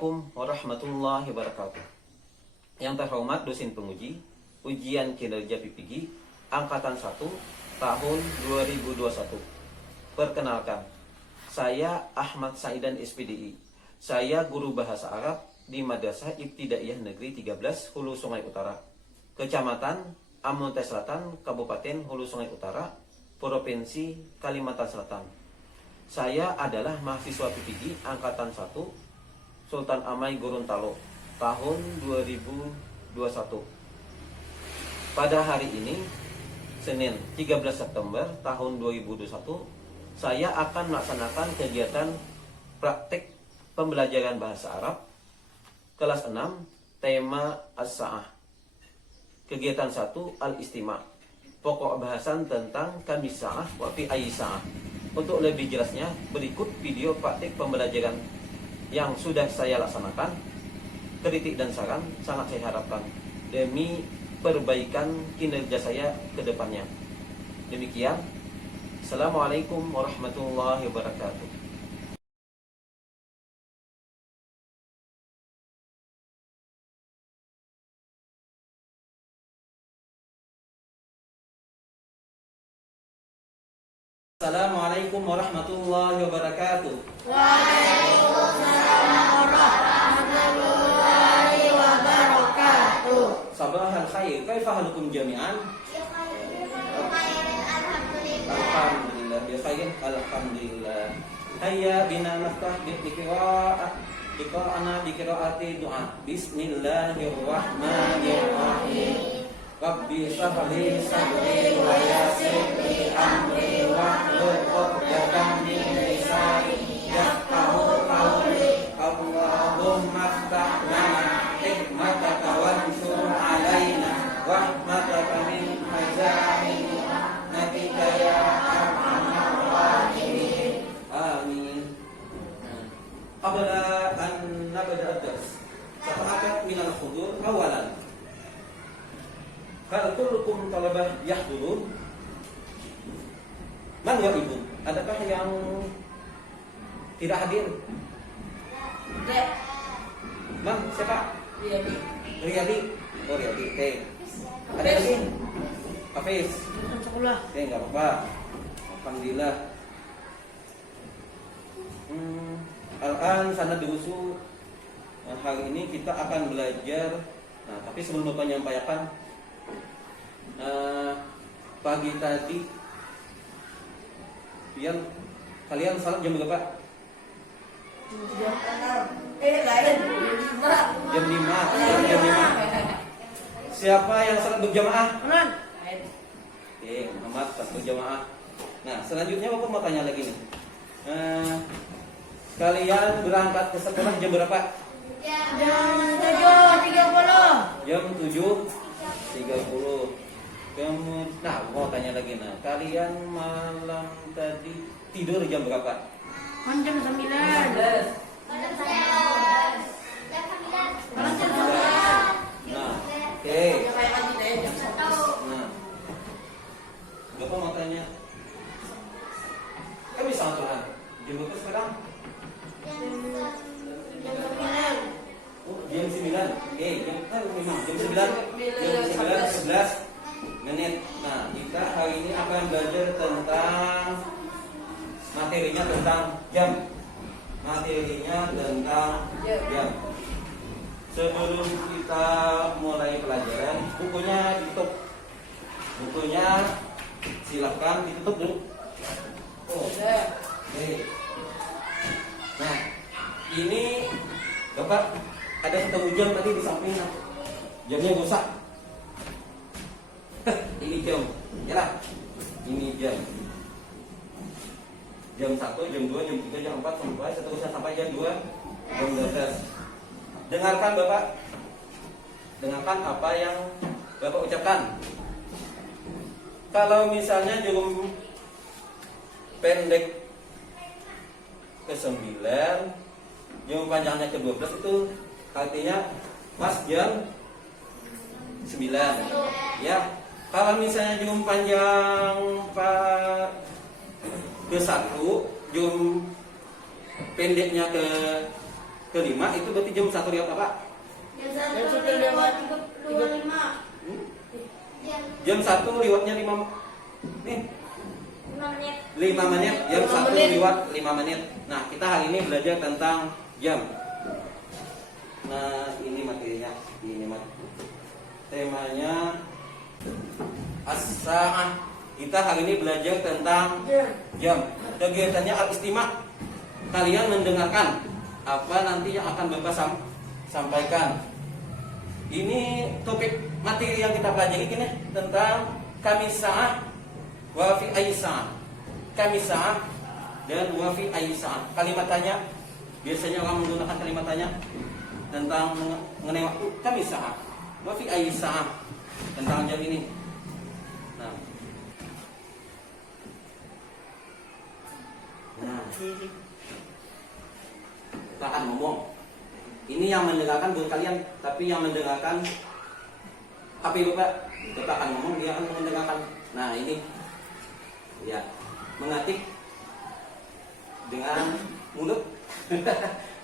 Assalamualaikum warahmatullahi wabarakatuh. Yang terhormat dosen penguji ujian kinerja PPG Angkatan 1 tahun 2021. Perkenalkan, saya Ahmad Saidan SPDI. Saya guru bahasa Arab di Madrasah Ibtidaiyah Negeri 13 Hulu Sungai Utara, Kecamatan Amuntai Selatan, Kabupaten Hulu Sungai Utara, Provinsi Kalimantan Selatan. Saya adalah mahasiswa PPG Angkatan 1 Sultan Amai Gorontalo tahun 2021. Pada hari ini, Senin 13 September tahun 2021, saya akan melaksanakan kegiatan praktek pembelajaran bahasa Arab kelas 6, tema As-Sa'ah. Kegiatan 1, Al-Istima'. Pokok bahasan tentang Kamisa'ah wa fi Aisa'ah. Untuk lebih jelasnya, berikut video praktek pembelajaran yang sudah saya laksanakan. Kritik dan saran sangat saya harapkan demi perbaikan kinerja saya ke depannya. Demikian. Assalamualaikum warahmatullahi wabarakatuh. Assalamualaikum warahmatullahi wabarakatuh. Sabahal khair, kaifa halukum jami'an? Alhamdulillah, bi khairin, alhamdulillah. Hayya bina naftah bi qira'ana bi qira'ati du'a. Bismillahirrahmanirrahim. Rabbi shrah li sadri wa yassir li amri wahlul 'uqdatam min lisani yafqahu qawli. Allahumma iftah lana hikmataka wansur alaina rahmataka min khazaini rahmatika ya arhamar rahimin. Amin. Qabla an nabda ad-dars, sa'akat min al-hudur awalan. Hal kullukum talabah yahdurun? Man wa ibu? Adakah yang tidak hadir? Tidak. Man, siapa? Riyadi. Riyadi. Oh, Riyadi. Oke. Ada lagi? Hafiz. Sekolah. Oke, enggak apa-apa. Alhamdulillah. Al-an sanad durusu. Hari ini kita akan belajar. Nah, tapi sebelum Bapak menyampaikan, pagi tadi kalian salat jam berapa? Lain. Jam 5. Siapa yang salat berjamaah? Lain. Oke, Muhammad salat berjamaah. Nah, selanjutnya Bapak mau tanya lagi nih. Kalian berangkat ke sekolah jam berapa? Jam 7.30. Jam 7.30. Nah, mau tanya lagi. Nah, kalian malam tadi tidur jam berapa? Jam 9. Nah, oke. Nah, Bapak mau tanya, kan bisa aturan jam berapa sekarang? Oh, jam 9. Oke, memang jam 9. Jam 9.11 menit. Nah, kita hari ini akan belajar tentang materinya tentang jam. Sebelum kita mulai pelajaran, bukunya ditutup. Bukunya silakan ditutup dulu. Oh, oke. Nah, ini Bapak ada ketemu jam tadi di sampingnya. Jamnya rusak. Ini jam, ya lah. Ini jam. Jam 1, jam 2, jam 3, jam 4, sampai seterusnya sampai jam 2, jam 12. Dengarkan Bapak. Dengarkan apa yang Bapak ucapkan. Kalau misalnya jarum pendek ke 9, jarum panjangnya ke 12 itu artinya pas jam 9. Ya. Kalau misalnya jarum panjang ke 1, jarum pendeknya ke kelima itu berarti jam 1 lewat apa? Jam 1 lewat 25. Jam 1 lewatnya 5 nih. 5 menit, jam 1 lewat 5 menit. Nah, kita hari ini belajar tentang jam. Nah, ini materinya. Ini temanya as-sa'ah. Kita hari ini belajar tentang jam. Kegiatannya al-istima'. Kalian mendengarkan apa nanti yang akan Bapak sampaikan. Ini topik materi yang kita pelajari ini tentang kamisa'ah wa fi aisa'ah. Kamisa'ah dan wa fi aisa'ah. Kalimat tanya, biasanya orang menggunakan kalimat tanya tentang mengenai waktu. Kamisa'ah wa fi aisa'ah, tentang jam ini. Nah, kita akan ngomong. Ini yang mendengarkan bukan kalian, tapi yang mendengarkan HP Bapak. Kita akan ngomong, dia akan mendengarkan. Nah, ini ya, mengetik dengan mulut.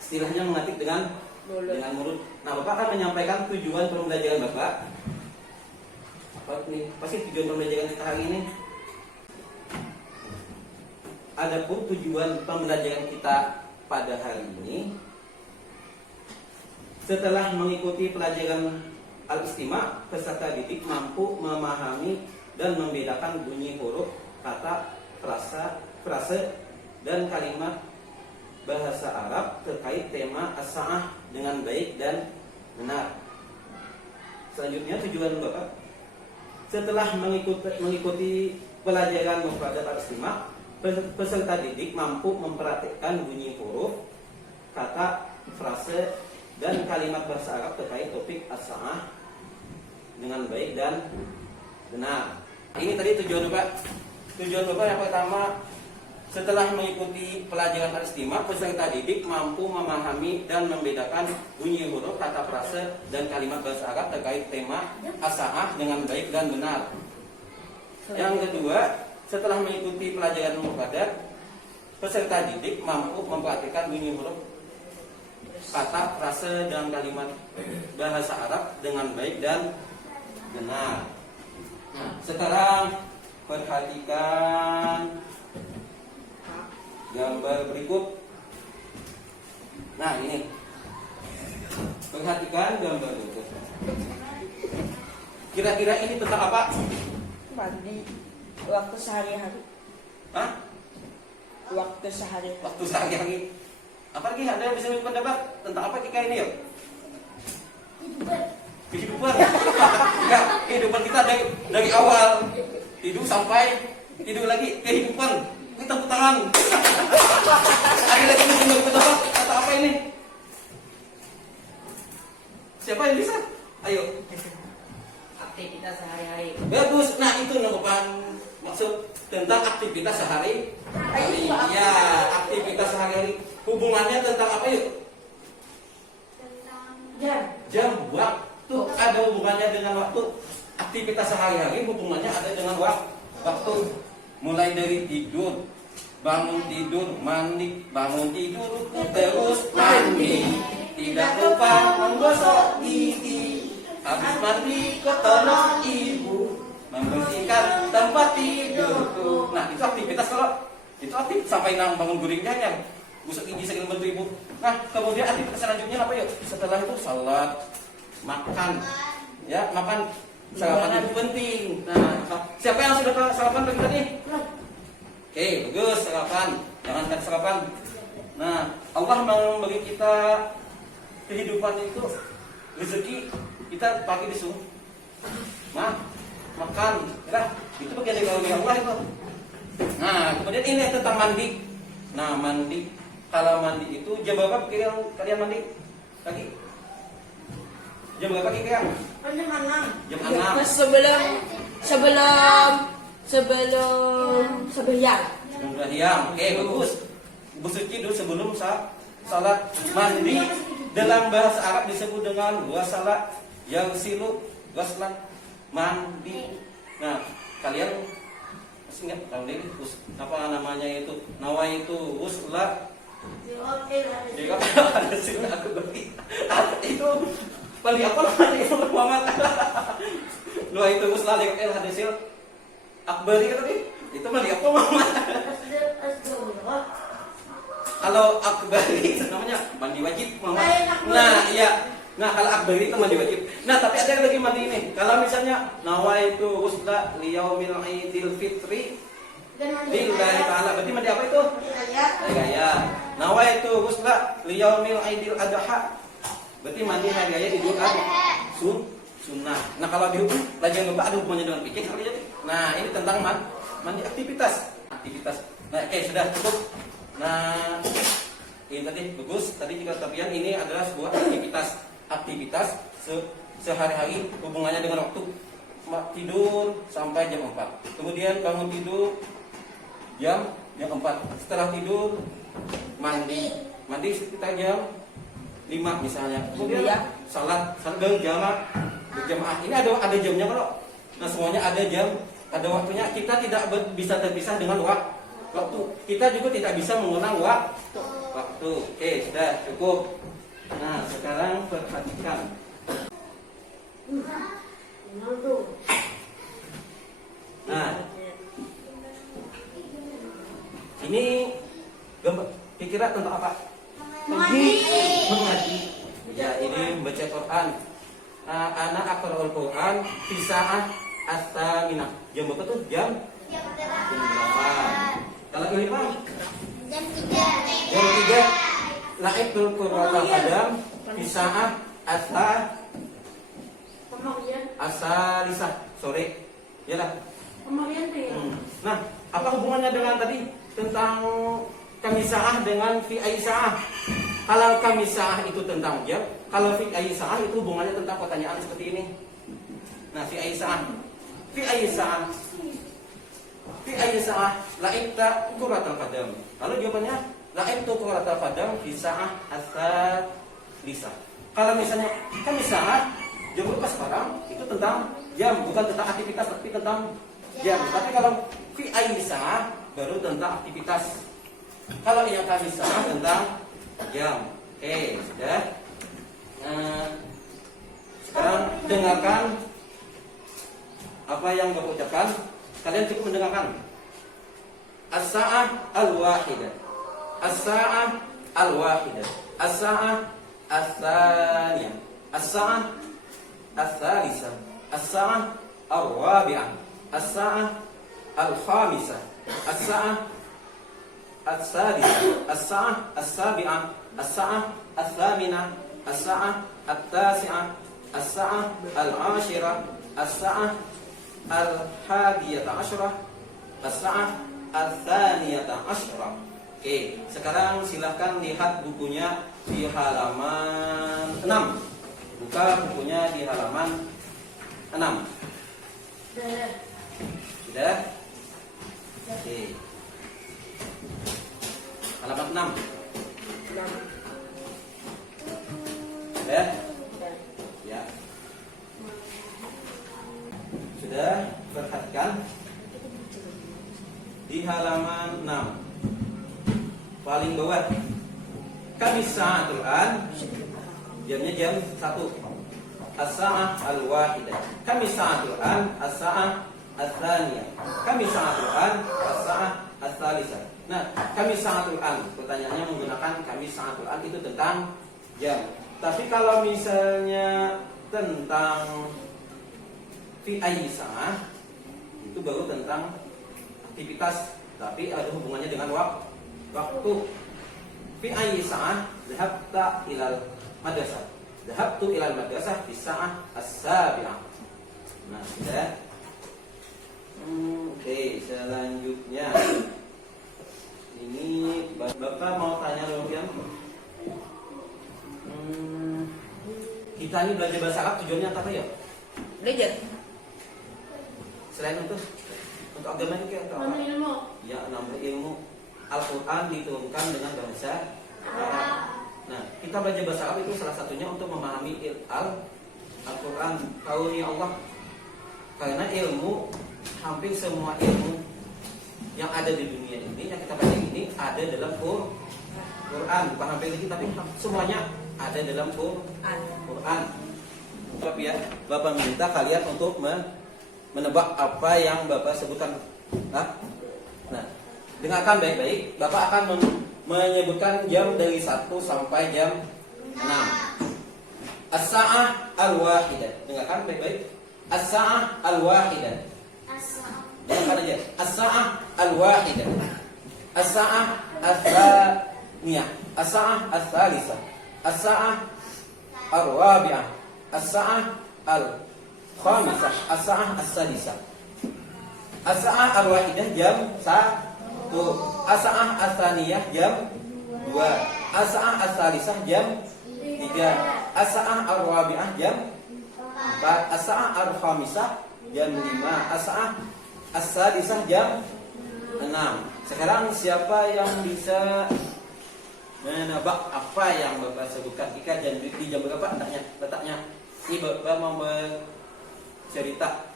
Istilahnya mengetik dengan mulut. Nah, Bapak akan menyampaikan tujuan pembelajaran Bapak. Apa nih? Pasti tujuan pembelajaran kita hari ini. Adapun tujuan pembelajaran kita pada hari ini, setelah mengikuti pelajaran al-istima', peserta didik mampu memahami dan membedakan bunyi huruf, kata, frase, dan kalimat bahasa Arab terkait tema as-sa'ah dengan baik dan benar. Selanjutnya tujuan Bapak, setelah mengikuti pelajaran mufradat al-istima', peserta didik mampu memperhatikan bunyi huruf, kata, frase, dan kalimat bahasa Arab terkait topik as-sa'ah dengan baik dan benar. Ini tadi tujuan Bapak. Tujuan Bapak yang pertama, setelah mengikuti pelajaran al-istima', peserta didik mampu memahami dan membedakan bunyi huruf, kata, frase, dan kalimat bahasa Arab terkait tema as-sa'ah dengan baik dan benar. Yang kedua, setelah mengikuti pelajaran mufradat, peserta didik mampu memperhatikan bunyi huruf, kata, frase, dan kalimat bahasa Arab dengan baik dan benar. Nah, sekarang perhatikan gambar berikut. Nah, ini. Perhatikan gambar berikut. Kira-kira ini tentang apa? Mandi waktu sehari-hari. Hah? Waktu sehari-hari. Waktu sehari-hari. Apalagi ada yang bisa memberi pendapat tentang apa kita ini ya? Kehidupan. Ya, kehidupan kita dari awal hidup sampai hidup lagi, kehidupan. Kita tepuk tangan. Ada lagi yang memberi pendapat kata apa ini? Siapa yang bisa? Ayo. Aktivitas sehari-hari. Bagus. Nah, itu namanya maksud tentang aktivitas sehari-hari. Ya, aktivitas sehari-hari. Hubungannya tentang apa yuk? Jam, waktu. Ada hubungannya dengan waktu. Aktivitas sehari-hari hubungannya ada dengan waktu. Mulai dari tidur, bangun tidur, mandi, bangun tidur, terus mandi. Tidak lupa menggosok gigi. Habis mandi ke toilet ibu, membersihkan tempat tidurku. Nah, itu aktivitas kalau itu aktif sampai bangun guringnya yang gosok gigi segala bentuk ibu. Nah, kemudian aktivitas selanjutnya apa yuk? Setelah itu salat, makan, ya makan. Sarapan itu penting. Nah, siapa yang sudah sarapan pagi tadi? Oke, bagus sarapan. Jangan kata sarapan. Nah, Allah memberi kita kehidupan itu rezeki. Kita pagi disuruh makan, ya, itu bagian dari Allah itu. Nah, kemudian ini tentang mandi. Nah, mandi. Kalau mandi itu jam berapa kalian mandi pagi? Jam berapa kira? Jam 6. Jam 6. Sebelum seberyang. Sudah siang. Oke, bagus. Bersuci dulu sebelum salat. Mandi dalam bahasa Arab disebut dengan wasalat, yaghsilu, ghaslan, mandi. Nah, kalian masih ingat kalau ini apa namanya itu? Nawaitu usla Dia kan ada sih aku beli. Itu beli apa namanya itu Muhammad? Lu itu gus lali hasil akbari kan tadi? Itu beli apa Muhammad? Kalau akbari itu namanya mandi wajib Muhammad. Nah, iya. Nah, kalau akbari itu mandi wajib. Nah, tapi ada yang lagi mandi ini. Kalau misalnya nawaitu ghusla liyaumil idil fitri lillahi ta'ala, berarti mandi apa itu? Hari raya. Nawaitu ghusla liyaumil idil adha, berarti mandi hari raya Idul Adha. Sunnah. Nah, kalau dihukum lagi yang lupa ada hubungannya dengan fikih kali ya. Nah, ini tentang mandi aktivitas. Nah, oke, sudah cukup. Nah, ini tadi bagus. Tadi juga tapian ini adalah sebuah aktivitas sehari-hari, hubungannya dengan waktu tidur sampai jam 4. Kemudian bangun tidur jam 4. Setelah tidur mandi sekitar jam 5 misalnya. Kemudian salat berjamaah. Ini ada jamnya kalau. Nah, semuanya ada jam, ada waktunya. Kita tidak bisa terpisah dengan waktu. Kita juga tidak bisa mengulang waktu. Oke, sudah cukup. Nah, sekarang perhatikan. Nah, ini gambar pikiran tentang apa? Mengaji. Ya, ini membaca Quran. Anak aqra'ul Quran fi sa'ah as-saminah. Jam berapa tuh? Jam 8. Kalau ini Pak? Jam 3. La'ibul Qur'an qadam fi sa'ah as-salisah sore. Yalah. Nah, apa hubungannya dengan tadi tentang kamisa'ah dengan fi aisa'ah? Kalau kamisa'ah itu tentang jam, kalau fi aisa'ah itu hubungannya tentang pertanyaan seperti ini. Nah, fi aisa'ah la'ibta qurratal qadam. Lalu jawabannya la'ibtu qurratal qadam fi sa'ah as-salisah. Kalau misalnya kamisa'ah jam berapa sekarang itu tentang jam, bukan tentang aktivitas tapi tentang jam. Tapi kalau fi aisa'ah baru tentang aktivitas. Kalau yang kamisa'ah tentang jam. Oke, sudah. Sekarang dengarkan apa yang Bapak ucapkan. Kalian cukup mendengarkan. As-sa'ah al-wahidah. As-sa'ah al-wahidah. As-sa'ah as-tsaniyah. As-sa'ah as-tsalisah. As-sa'ah ar-rabi'ah. As-sa'ah al-khamisah. As-sa'ah as-sadisah. As-sa'ah as-sabi'ah. As-sa'ah as-thaminah. As-sa'ah at-tasi'ah. As-sa'ah al-ashirah. As-sa'ah al-hadiyata asyarah. As-sa'ah al-thaniyata asyarah. Oke, sekarang silahkan lihat bukunya di halaman 6. Buka bukunya di halaman 6. Sudah? Oke. Halaman 6. Sudah? Ya. Sudah, perhatikan di halaman 6 paling bawah. Kamisa'atul an, jamnya jam 1. As-sa'ah al-wahidah. Kamisa'atul an, as-sa'ah as-tsaniyah. Kamisa'atul an, as-sa'ah as-tsalisah. Nah, kamisa'atul an, pertanyaannya menggunakan kamisa'atul an itu tentang jam. Tapi kalau misalnya tentang fi aisa'ah itu baru tentang aktivitas, tapi ada hubungannya dengan waktu. Fi aisa'ah dhahabta ilal madrasah. Dhahabtu ilal madrasah fi sa'ah as-sabi'ah. Nah, sudah. Oke, selanjutnya ini Bapak mau tanya dulu kan? Kita ini belajar bahasa Arab tujuannya apa ya? Belajar. Selain untuk agama ini kita apa? Ya, nambah ilmu. Al-Quran diturunkan dengan bahasa Arab. Nah, kita belajar bahasa Arab itu salah satunya untuk memahami Al-Quran, karunia Allah. Karena ilmu, hampir semua ilmu yang ada di dunia ini, yang kita baca ini ada dalam Quran, bukan hafal dikit tapi semuanya ada dalam Quran. Bapak ya, Bapak minta kalian untuk menebak apa yang Bapak sebutkan. Nah, dengarkan baik-baik. Bapak akan menyebutkan jam dari 1 sampai jam 6. As-sa'ah al-wahidah. Dengarkan baik-baik. As-sa'ah al-wahidah. Dengarkan aja. As-sa'ah al-wahidah. As-sa'ah as-tsaniyah. As-sa'ah as-tsalisah. As-sa'ah ar-rabi'ah. As-sa'ah al-khamisah. As-sa'ah as-sadisah. As-sa'ah al-wahidah jam 1. As-sa'ah as-tsaniyah jam 2. As-sa'ah as-tsalisah jam 3. As-sa'ah ar-rabi'ah jam 4. As-sa'ah al-khamisah jam 5. As-sa'ah as-sadisah jam 6. Sekarang siapa yang bisa menebak apa yang Bapak sebutkan? Ika jam di jam berapa letaknya? Ini Bapak mau cerita.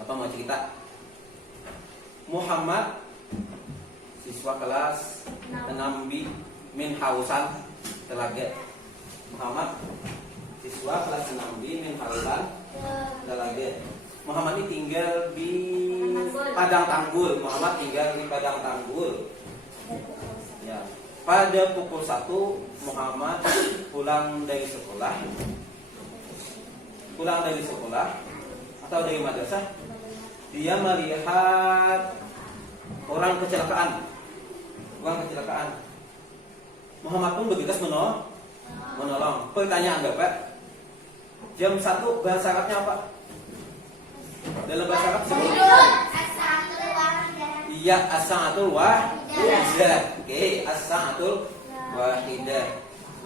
Bapak mau cerita. Muhammad siswa kelas 6B min Hausan Telaga. Muhammad siswa kelas 6B min Hausan Telaga. Muhammad ini tinggal di Padang Tanggul. Muhammad tinggal di Padang Tanggul. Ya. Pada pukul 1 Muhammad pulang dari sekolah. Pulang dari sekolah atau dari madrasah, dia melihat orang kecelakaan. Muhammad pun bergegas menolong. Pertanyaan Bapak, jam 1 bahasa Arabnya apa? Dalam bahasa Arab sebelum iya, as-sa'atul wahidah. Oke, as-sa'atul wahidah.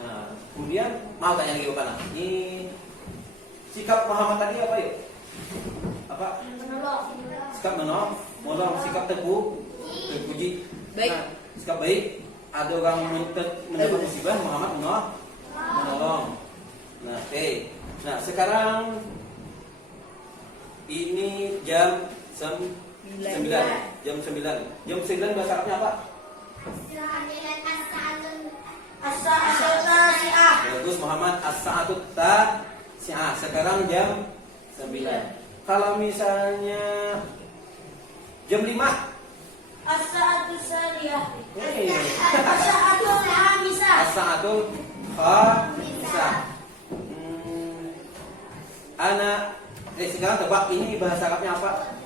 Nah, kemudian mau tanya lagi Bapak. Ini sikap Muhammad tadi apa yuk? Apa? Sikap menolong, sikap terpuji. Baik. Nah, sikap baik. Ada orang mendapat musibah, Muhammad menolong. Nah, oke. Nah, sekarang ini jam 9. Jam 9 bahasa Arabnya apa? As-sa'atul tasi'ah. Bagus Muhammad, as-sa'atut tasi'ah. Sekarang jam 9. Kalau misalnya jam 5, As-sa'atul saliyah. Hei. As-sa'atul khamisah. As-sa'atul khamisah. Sekarang tebak ini bahasa Arabnya apa?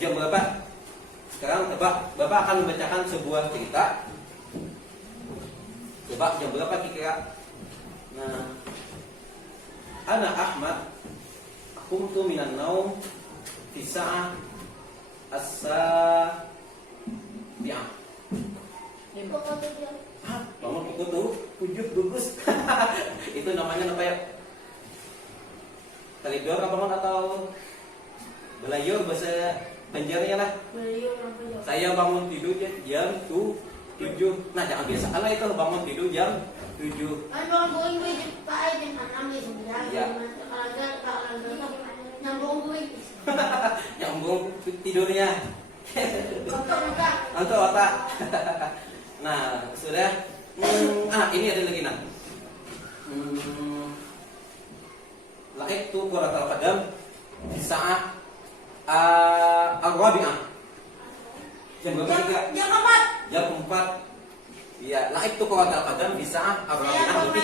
Jam berapa? Sekarang tebak. Bapak akan membacakan sebuah cerita. Tebak jam berapa kira-kira? Nah, ana Ahmad qumtu minan naum fi sa'ah as-sabi'ah. Bangun pukul 7 bagus. Itu namanya apa ya? Talidor apa man atau belayur bahasa Banjarnya lah. Saya bangun tidur jam 7. Nah, jangan biasa lah itu bangun tidur jam 7. Nyambung tidurnya. Antuk otak. Nah, sudah. Ini ada lagi nah. La'ibtu kuratal qadam di saat al-rabi'ah. Jam berapa juga? Jam 4. Iya, la'ibtu kuratal qadam di saat al-rabi'ah berarti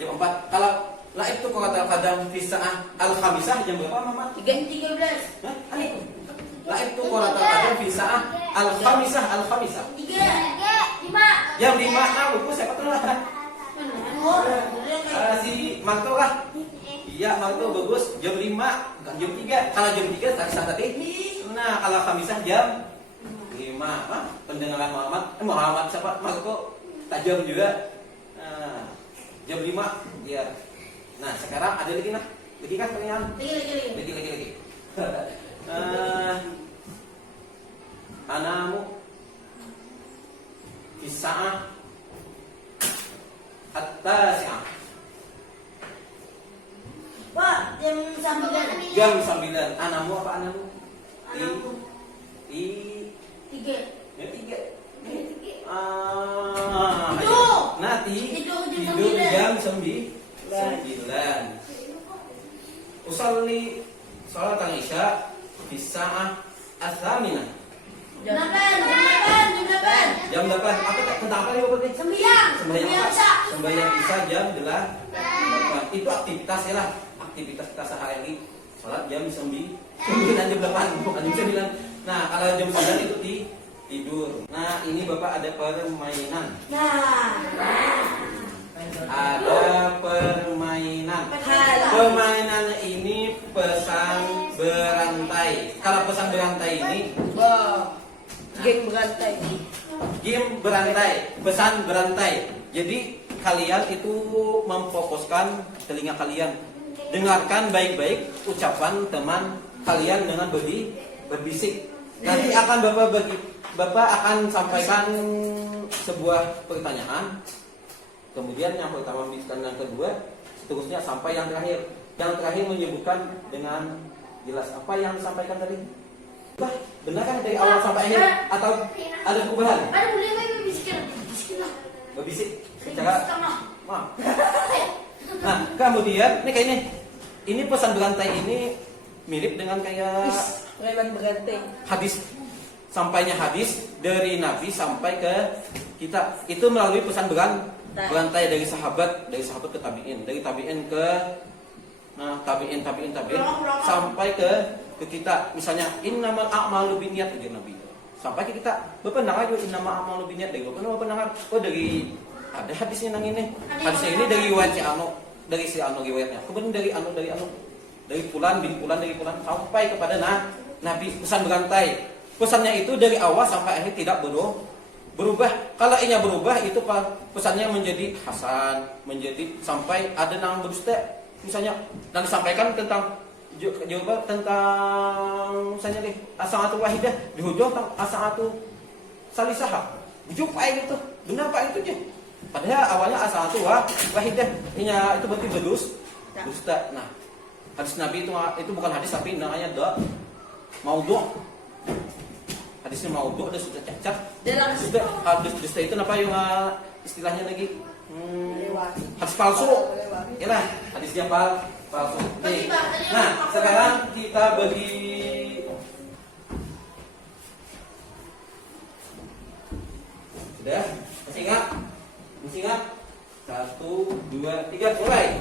jam 4. Kalau la'ibtu kuratal qadam di saat al-khamisah jam berapa, Mama? 13. Hah? La'ibtu kuratal qadam di saat al-khamisah. 3. Jam 5. Lupa siapa tuh lah? Si Marto lah. Iya, Marto bagus. Jam 5, bukan jam 3. Kalau jam 3 tadi. Nah, kalau khamisah jam 5. Pendengaran Muhammad siapa? Marto tajam juga. Nah, jam 5. Iya. Nah, sekarang ada lagi nah. Lagi kan pertanyaan? Lagi. Anamu Kisah at-tasi'ah. Wah, jam 9. Jam 9. Anamu apa anamu? Anakku. 3. Tiga. Ya 3. Tiga. Ayo. 9. Usalli salat al-isya di sa'ah as-saminah. Jam 8. Jam 8. Apa tentang apa ya berarti? Sembilan. Sembahyang Sembilan apa? isya. Sembahyang isya jam 8. Itu aktivitas ya lah. Aktivitas kita sehari-hari. Salat jam 9 jam 8 bukan jam 9. Nah, kalau jam 9 itu tidur. Nah, ini Bapak ada permainan. Ada permainan. Permainannya ini pesan berantai. Kalau pesan berantai ini Geng berantai. game berantai, pesan berantai. Jadi kalian itu memfokuskan telinga kalian, dengarkan baik-baik ucapan teman kalian dengan berbisik. Nanti akan Bapak akan sampaikan sebuah pertanyaan. Kemudian yang pertama membisikkan yang kedua, seterusnya sampai yang terakhir. Yang terakhir menyebutkan dengan jelas apa yang disampaikan tadi. Bah, benar kan dari awal sampai akhir atau ada perubahan? Ada boleh berbisik. Berbisik secara maaf. Nah, kemudian ini pesan berantai ini mirip dengan kayak Preman berantai. hadis. Sampainya hadis dari Nabi sampai ke kita itu melalui pesan berantai dari sahabat ke tabiin, dari tabiin ke tabiin sampai ke kita. Misalnya innamal a'malu binniyat dari Nabi. Sampai ke kita, Bapak dengar aja innamal a'malu binniyat dari Bapak dengar. Oh, dari ada hadisnya nang ini. Hadisnya ini dari riwayat dari si Anu riwayatnya. Kemudian dari Anu dari fulan bin fulan sampai kepada Nabi, pesan berantai. Pesannya itu dari awal sampai akhir tidak berubah. Kalau inya berubah itu pesannya menjadi hasan, menjadi sampai ada nang berdusta. Misalnya dan disampaikan tentang misalnya nih as-sa'atu wahidah di hujung tentang as-sa'atu salisah. Bujuk Pak gitu. Benar Pak itu aja. Padahal awalnya as-sa'atu wahidah. Inya itu berarti berdusta. Nah, hadis Nabi itu bukan hadis tapi namanya maudhu'. Hadisnya maudhu' dan sudah cacat. Hadis dusta itu apa yang istilahnya lagi? Hadis palsu. Yalah, hadisnya palsu. Oke. Nah, sekarang kita bagi sudah? Masih ingat? 1, 2, 3, mulai.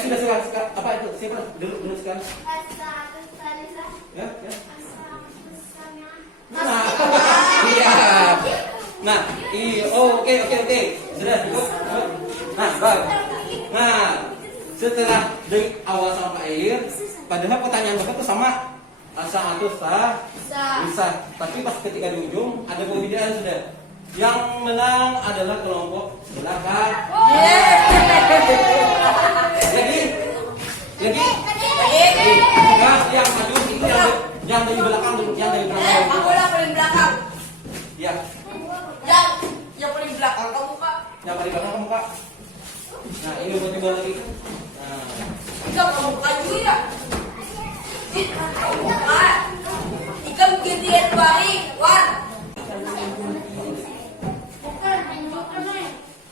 Sudah sekarang apa itu? Siapa dulu sekarang? Ya. Iya. Nah, oke. Sudah cukup. Nah, baik. Nah, setelah dari awal sampai akhir, padahal pertanyaan Bapak itu sama as-sa'atu bisa. Tapi pas ketika di ujung ada perbedaan sudah. Yang menang adalah kelompok belakang. Lagi. Nah, yang maju itu yang dari belakang dulu, yang dari belakang. Aku lah paling belakang. Ya. Yang paling belakang kamu Kak. Yang paling belakang kamu Kak. Nah, ini buat juga lagi. Nah, Kamu buka juga ya. Ikan gede bari, Wan.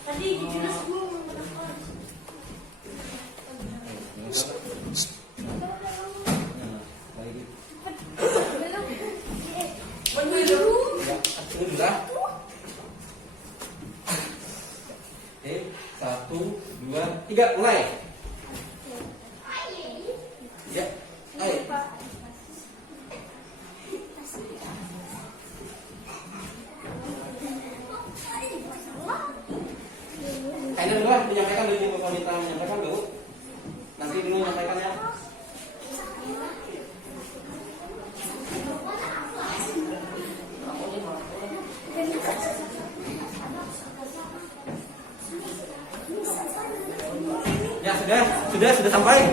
Tadi jelas gue sudah. Oke, 1, 2, 3, mulai. Ya, ayo. Kayaknya dulu lah menyampaikan dulu ini Bapak minta menyampaikan dulu. Nanti dulu menyampaikan ya. Ya sudah sampai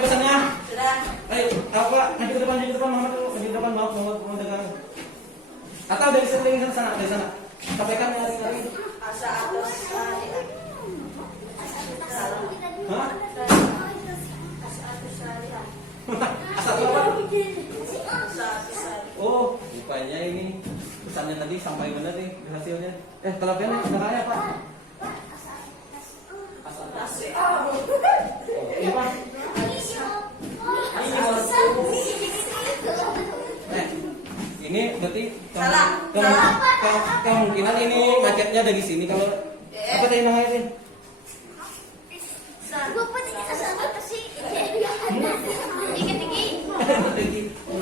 pesannya. Sudah. Ayo, apa? Maju ke depan, Muhammad dulu. Maju ke depan, mau dengar. Atau dari sana, Sampaikan yang lagi. As-sa'atu Oh, rupanya ini pesannya tadi sampai benar nih hasilnya. Kelebihannya sebenarnya apa? Ini Pak. Ini berarti Salah. kemungkinan ini macetnya dari sini kalau apa tadi namanya sih?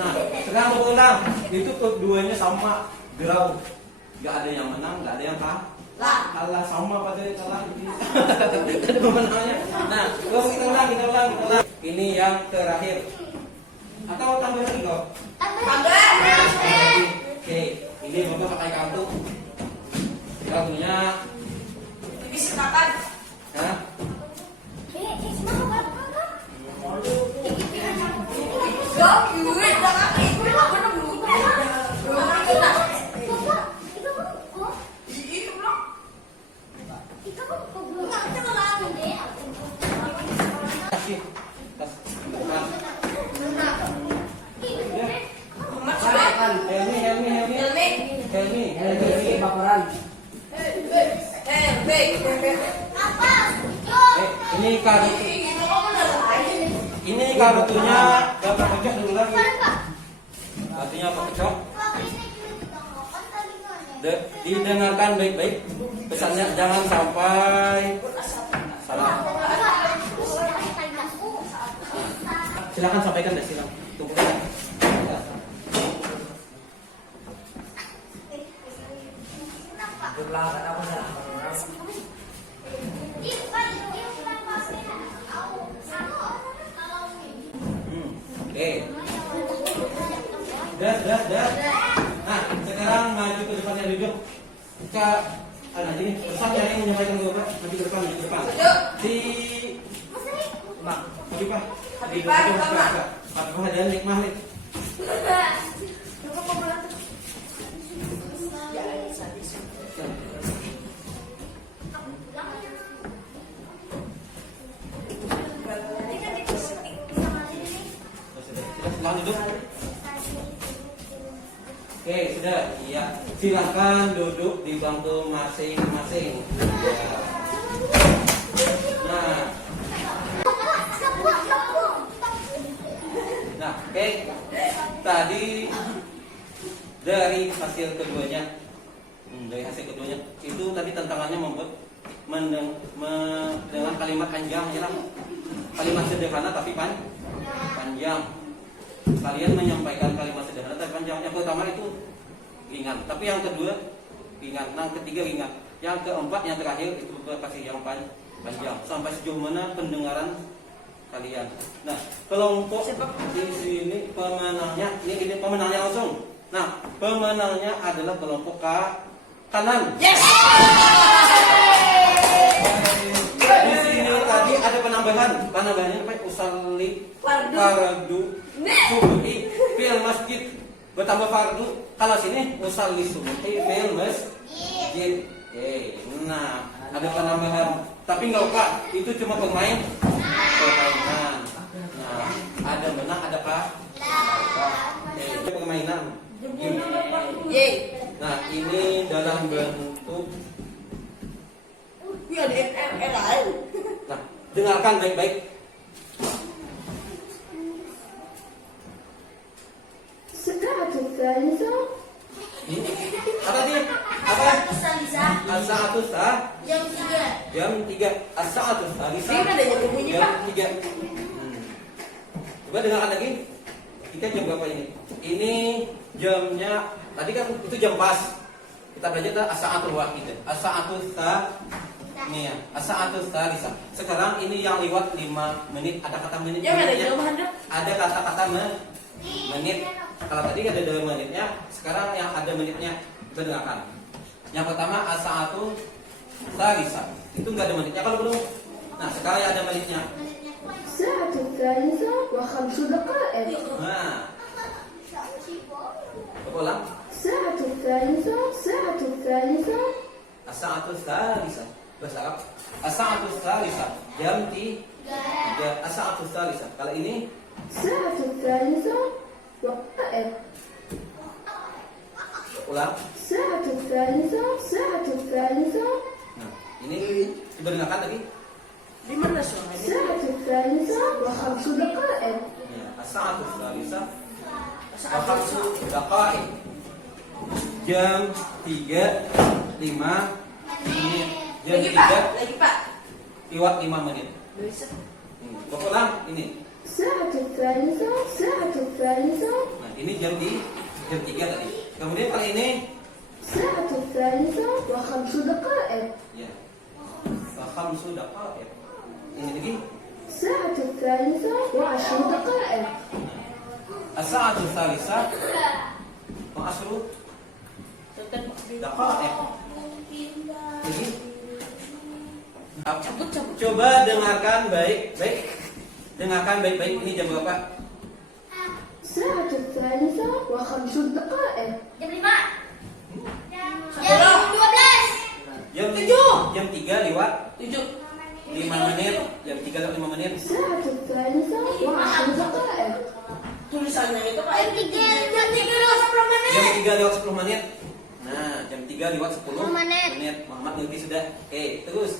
Nah, sekarang berulang itu keduanya sama draw, nggak ada yang menang, nggak ada yang kalah sama pada yang kalah. Ada pemenangnya. Nah, kita ulang. Ini yang terakhir. Atau tambah lagi kok? Oke, ini bapak pakai kartu. Kartunya Bisa makan. Hah? Gak, duit dah kaki. Aku nemu. Kasih. Helmi. Baperan. Ini kartu. Ini kartunya dapat pecah dulu lagi. Kartunya apa pecah? Didengarkan baik-baik. Pesannya jangan sampai salah. Silakan sampaikan deh, silakan. Tunggu. Belakang apa sih? Oke. Dah. Nah, sekarang maju ke depannya duduk. Ini pesan yang ingin menyampaikan ke Bapak. Maju ke depan. Si Mak, Habibah. Habibah dan Nikmah nih. Silakan duduk. Oke, sudah. Iya. Silakan duduk di bangku masing-masing. Ya. Nah, oke. Tadi dari hasil keduanya, itu tadi tantangannya membuat dengan kalimat panjang, ya lah. Kalimat sederhana tapi panjang. Kalian menyampaikan kalimat sederhana tapi panjang. Yang pertama itu ringan, tapi yang kedua ringan, yang ketiga ringan, yang keempat, yang terakhir itu kasih yang panjang. Sampai sejauh mana pendengaran kalian. Nah, kelompok di sini pemenangnya, ini pemenangnya langsung. Nah, pemenangnya adalah kelompok kanan. Yes. Di sini tadi ada penambahannya apa? Usalli fardu subuhi fil masjid, bertambah fardu. Kalau sini usalli subuhi fil masjid. Nah, ada penambahan. Tapi nggak apa, itu cuma permainan. Nah, ada menang, ada itu permainan. Nah, ini dalam bentuk. Nah, dengarkan baik-baik. Apa dia? Apa? As-sa'atu jam 3. As-sa'atu jam 3. Coba dengarkan lagi. Kita jam berapa ini? Ini jamnya tadi kan itu jam pas. Kita belajar as-sa'atul wahidah. As-sa'atu nih ya. As-sa'atu tsalitsah. Sekarang ini yang lewat 5 menit. Ada kata menit. Ada kata-kata menit. Kalau tadi ada 2 menitnya, sekarang yang ada menitnya. Kita dengarkan. Yang pertama as-sa'atu tsalitsah. Itu enggak ada menitnya kalau belum. Nah, sekarang yang ada menitnya. الساعة الثالثة و5 دقائق. Nah. Ulang. الساعة الثالثة As-sa'atu tsalitsah. Bahasa Arab. As-sa'atu tsalitsah. Jam 3. As-sa'atu tsalitsah. Kalau ini الساعة الثالثة دقائق. Ulang. الساعة الثالثة الساعة الثالثة Nah, ini coba dengarkan tadi. Di mana suaranya? الساعة الثالثة وخمس دقائق Ya, as-sa'atu tsalitsah wa khamsu daqa'iq. Jam 3.5 menit. Jam Lagi Pak, 3 lagi Pak. lewat 5 menit. Bisa. Bapak ulang ini. الساعة الثالثة الساعة الثالثة Nah, ini jam 3 tadi. Kemudian kalau ini الساعة الثالثة وخمس دقائق ya. Wa khamsu daqa'iq. Ini lagi. الساعة الثالثة وعشر دقائق As-sa'atu tsalitsah wa asru daqa'iq. Jadi coba dengarkan baik-baik. Dengarkan baik-baik ini jam berapa? الساعة الثالثة وخمس دقائق Jam 5. Jam 12. Jam 3 lewat 7. 5 menit. Jam 3 lewat 5 menit. الساعة الثالثة وعشر دقائق Tulisannya itu Pak. Jam 3 lewat 10 menit. Jam 3 lewat 10 menit. Nah, jam 3 lewat 10 menit. Muhammad ngerti sudah. Terus.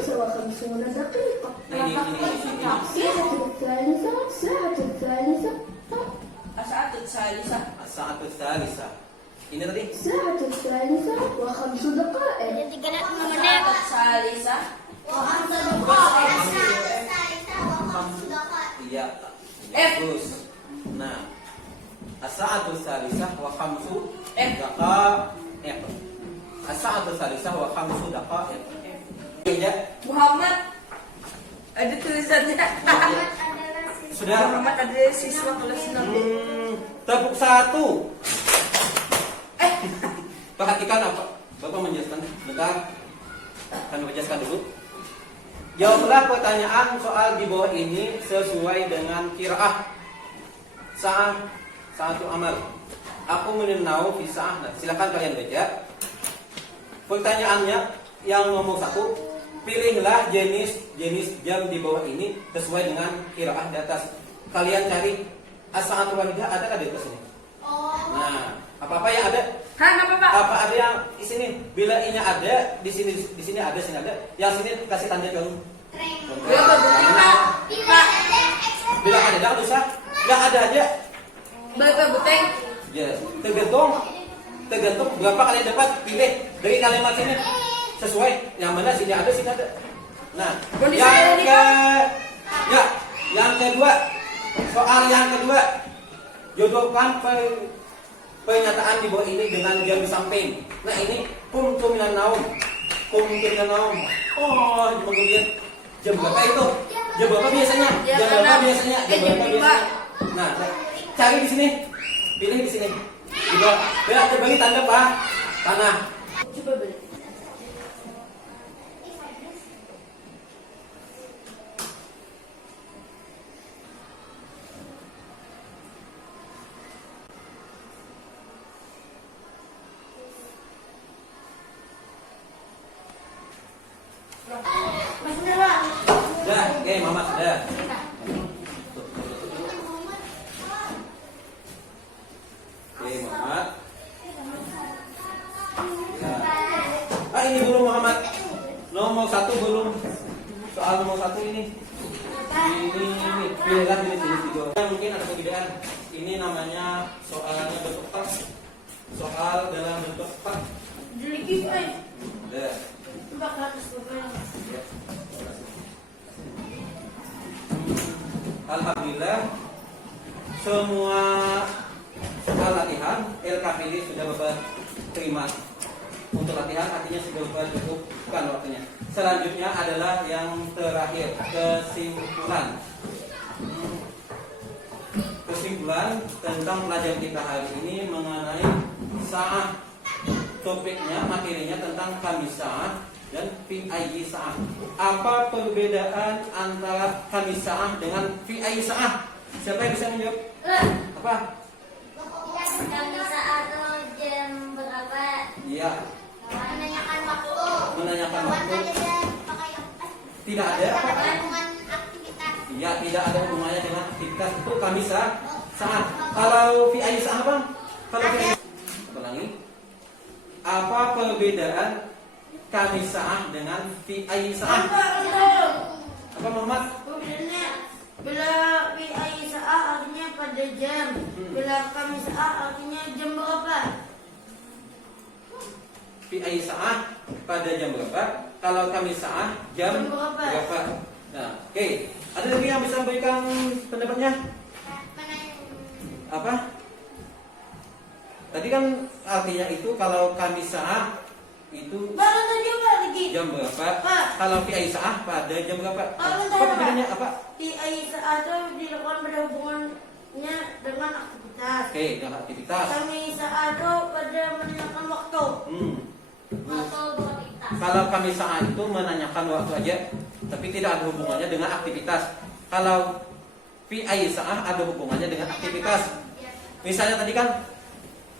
وخمسون دقيقة Nah, ini. الساعة الثالثة الساعة الثالثة As-sa'atu tsalitsah. As-sa'atu tsalitsah. Ini tadi. الساعة الثالثة وخمس دقائق Jam 3 lewat 5 menit. As-sa'atu tsalitsah. Iya. Terus. Nah, as-sa'atu tsalitsah wa khamsu daqa'iq. As-sa'atu tsalitsah wa khamsu daqa'iq. Ya. Muhammad. Ada tulisannya. Sudah. Muhammad ada siswa kelas 6. Tepuk 1. Perhatikan apa? Bapak menjelaskan. Bentar. Kami menjelaskan dulu. Jawablah pertanyaan soal di bawah ini sesuai dengan qiraah. Sa'atu amal. Aku menenau fi sa'ah. Nah, silakan kalian baca. Pertanyaannya yang nomor 1. Pilihlah jenis jam di bawah ini sesuai dengan qiraah di atas. Kalian cari as-sa'atu wahidah ada nggak di atas ini? Nah, apa-apa yang ada? Hah, apa Pak? Apa ada yang di sini? Bila ini ada, di sini ada, sini ada. Yang sini kasih tanda ke Ya, betul Pak. Pak. Bila ada, enggak usah. Enggak ada aja. Bapak Buteng. Ya, tergantung berapa kalian dapat. Pilih dari kalimat ini sesuai. Yang mana sini ada, sini ada. Nah, Kondisi yang ini, ke ya, yang kedua. Soal yang kedua. Jodohkan pernyataan di bawah ini dengan jam samping. Nah, ini kumtu minan naum. Oh, kemudian jam berapa itu? Jam berapa biasanya? Jam berapa biasanya? Jam berapa biasanya? Nah, cari di sini. Pilih di sini. Juga, ya, bagi tanda Pak. Tanah. Coba beli. Sudah, oke, Mama sudah. Oke, Muhammad. Ya. Ini belum Muhammad. Nomor 1 belum. Soal nomor 1 ini. Ini pilihlah jenis-jenis video. Mungkin ada perbedaan. Ini namanya soalnya bentuk tak. Soal dalam bentuk tak. Udah. Ya. Alhamdulillah semua soal latihan LKPD sudah Bapak terima. Untuk latihan artinya sudah Bapak cukupkan waktunya. Selanjutnya adalah yang terakhir, kesimpulan. Kesimpulan tentang pelajaran kita hari ini mengenai sa'ah. Topiknya, materinya tentang khamisah dan fi ayyi sa'ah. Apa perbedaan antara khamisah dengan fi ayyi sa'ah? Siapa yang bisa menjawab? Apa? Jam berapa? Iya. Menanyakan waktu. Menanyakan waktu. Tidak ada. Hubungan aktivitas. Iya, tidak ada hubungannya dengan aktivitas itu khamisah sa'ah. Kalau fi ayyi sa'ah, Bang? Kalau fi ayyi- apa lagi? Apa perbedaan kamisah dengan fi ayyi sa'ah? Apa Muhammad? Perbedaannya bila PI saat artinya pada jam, bila kami saat artinya jam berapa? Fi ayyi sa'ah pada jam berapa? Kalau kamisah jam Jam berapa? berapa? Nah, oke. Ada lagi yang bisa memberikan pendapatnya? Apa? Tadi kan artinya itu kalau kamisah itu Baru tadi Pak lagi. jam berapa? Pak. Kalau fi ayyi sa'ah pada jam berapa? Kalau Apa saya, bedanya apa? PI saat itu dilakukan pada hubungannya dengan aktivitas. Oke, dengan aktivitas. Kami saat itu pada menanyakan waktu. Atau beraktivitas. Kalau kamisah itu menanyakan waktu aja, tapi tidak ada hubungannya dengan aktivitas. Kalau fi ayyi sa'ah ada hubungannya dengan aktivitas. Misalnya tadi kan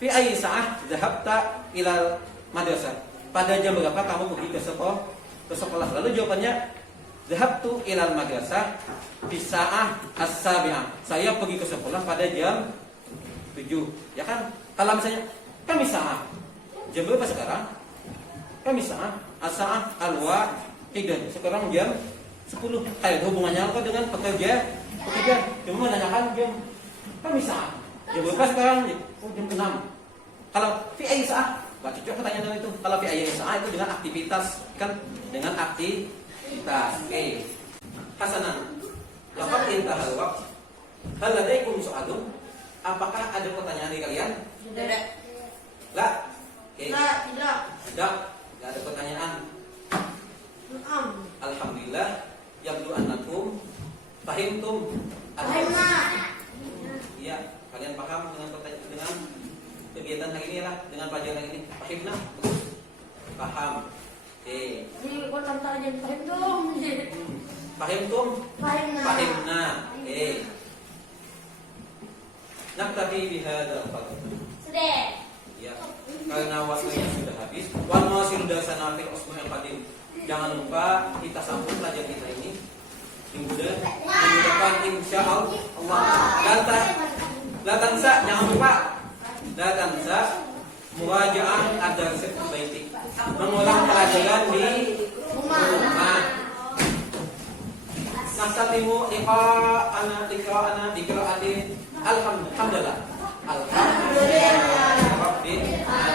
fi ayyi sa'ah dhahabta ilal madrasah. Pada jam berapa kamu pergi ke sekolah? Lalu jawabannya dhahabtu ilal madrasah fi sa'ah as-sabi'ah. Saya pergi ke sekolah pada jam 7. Ya kan? Kalau misalnya kami sa'ah. Jam berapa sekarang? Kami sa'ah as-sa'ah al-wahidah. Sekarang jam 10. Kayak hubungannya apa dengan pekerja? Cuma menanyakan jam kami sa'ah. Jam berapa sekarang? Oh, jam 6. Kalau fi ayyi sa'ah, Pak cocok pertanyaan itu. Kalau fi ayyi sa'ah itu dengan aktivitas, kan? Dengan aktivitas. Oke. Hasanan. Laqad intahal waqt. Hal ladaikum su'alun? Apakah ada pertanyaan dari kalian? Tidak. La. Oke. Tidak. Tidak. Tidak ada pertanyaan. Alhamdulillah. Yabdu annakum fahimtum. Iya, kalian paham dengan pertanyaan, dengan kegiatan hari ini lah, dengan pelajaran hari ini. Fahimna? Paham. Oke. Jadi kau tantang aja paham dong. Fahimtum? Fahimna. Fahimna. Oke. Naktafi bihadzal qadar. Sudah. Ya, karena waktunya sudah habis. Wal mawasilu dasana fil usbu'il qadim. Jangan lupa kita sambung pelajaran kita ini minggu depan insyaallah. Latansa, jangan lupa. Latansa muwajaah ad-dars baiti. Mengulang pelajaran di rumah. Nasalimu iqra'ana alhamdulillah. Alhamdulillah. Rabbil alamin.